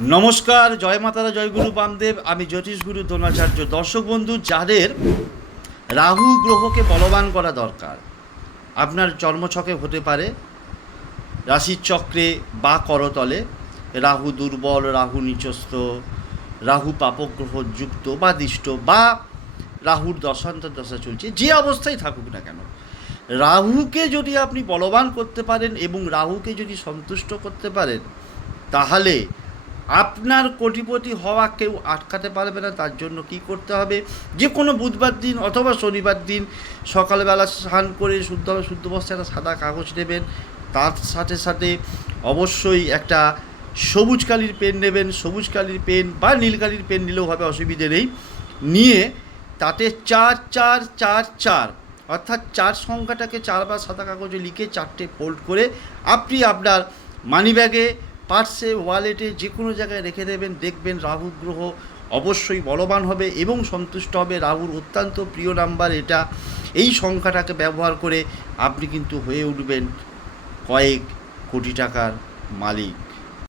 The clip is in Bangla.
নমস্কার, জয় মাতারা, জয় গুরু বামদেব। আমি জ্যোতিষ গুরু দ্রোণাচার্য। দর্শক বন্ধু, যাদের রাহু গ্রহকে বলবান করা দরকার, আপনার জন্মছকে হতে পারে রাশির চক্রে বা করতলে রাহু দুর্বল, রাহু নিচস্থ, রাহু পাপগ্রহ যুক্ত বা দিষ্ট, বা রাহুর দশান্তর দশা চলছে, যে অবস্থায় থাকুক না কেন, রাহুকে যদি আপনি বলবান করতে পারেন এবং রাহুকে যদি সন্তুষ্ট করতে পারেন, তাহলে আপনার কোটিপতি হওয়া কেউ আটকাতে পারবে না। তার জন্য কি করতে হবে? যে কোনো বুধবার দিন অথবা শনিবার দিন সকালবেলা স্নান করে শুদ্ধ বস্ত্রে একটা সাদা কাগজ নেবেন, তার সাথে সাথে অবশ্যই একটা সবুজ কালির পেন নেবেন। সবুজ কালির পেন বা নীল কালির পেন নিলেও হবে, অসুবিধে নেই। নিয়ে তাতে 4 4 4 4 অর্থাৎ 4 সংখ্যাটাকে 4বার সাদা কাগজে লিখে 4টে ফোল্ড করে আপনি আপনার মানিব্যাগে, পার্সে, ওয়ালেটে, যে কোনো জায়গায় রেখে দেবেন। দেখবেন রাহু গ্রহ অবশ্যই বলবান হবে এবং সন্তুষ্ট হবে। রাহুর অত্যন্ত প্রিয় নাম্বার এটা। এই সংখ্যাটাকে ব্যবহার করে আপনি কিন্তু হয়ে উঠবেন কয়েক কোটি টাকার মালিক।